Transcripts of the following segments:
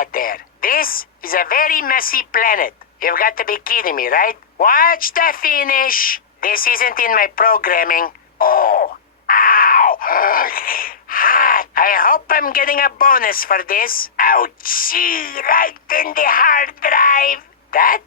got there. This is a very messy planet. You've got to be kidding me, right? Watch the finish. This isn't in my programming. Oh, ow. Hot. I hope I'm getting a bonus for this. Ouchie, right in the hard drive. That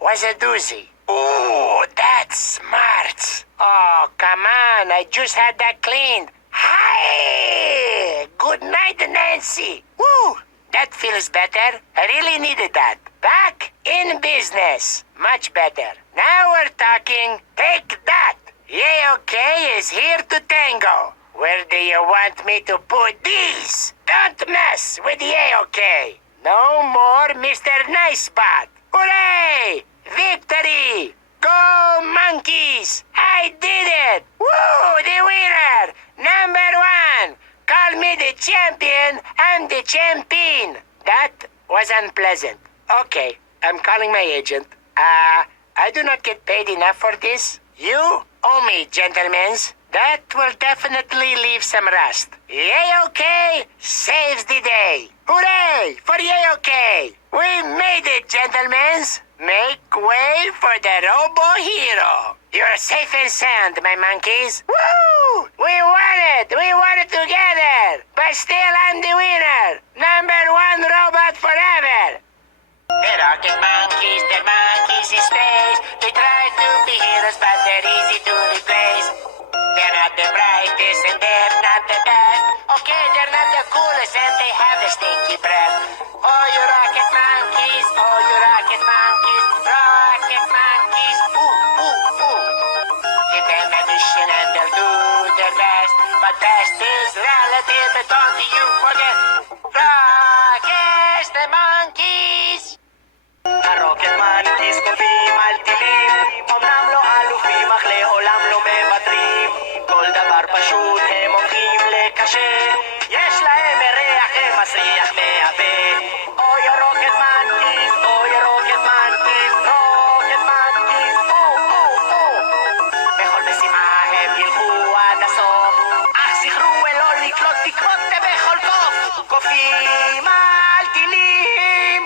was a doozy. Oh, that's smart. Oh, come on. I just had that cleaned. Hi! Good night, Nancy. Woo! That feels better. I really needed that. Back in business. Much better. Now we're talking. Take that. Yay, okay is here to tango. Where do you want me to put these? Don't mess with Yay, okay. No more Mr. Nice Spot. Hooray! Victory! Go monkeys! I did it! Woo! The winner! Number 1! Call me the champion. I'm the champion. That was unpleasant. Okay, I'm calling my agent. I do not get paid enough for this. You owe me, gentlemen. That will definitely leave some rust. Yay, okay saves the day. Hooray for Yay, okay. We made it, gentlemen. Make way for the Robo-Hero. You're safe and sound, my monkeys. Woo! We won it! We won it together! But still I'm the winner! Number 1 robot forever! The rocket monkeys, they're monkeys in space. They try to be heroes, but they're easy to replace. They're not the brightest and they're not the best. Okay, they're not the coolest and they have a stinky breath. Oh, you rocket monkeys, oh, you rocket monkeys, rocket monkeys, ooh, ooh, ooh. Give them a mission and they'll do their best. But best is relative, but don't you forget. Rockets, the monkeys. הרוקט מנקיס קופים על טילים, אמנם לא אלופים אך לעולם לא מוותרים. כל דבר פשוט הם הופכים לקשה, יש להם מריח מסריח מהפה. אוי הרוקט מנקיס, אוי הרוקט מנקיס, רוקט מנקיס, בכל משימה הם ילכו עד הסוף, אך זכרו לא לקלוט תקוות בכל קוף. קופים על טילים.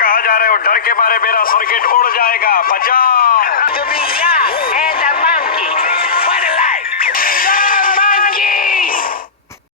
कहा जा रहे हो डर के मारे मेरा circuit उड़ जाएगा बचाओ To be young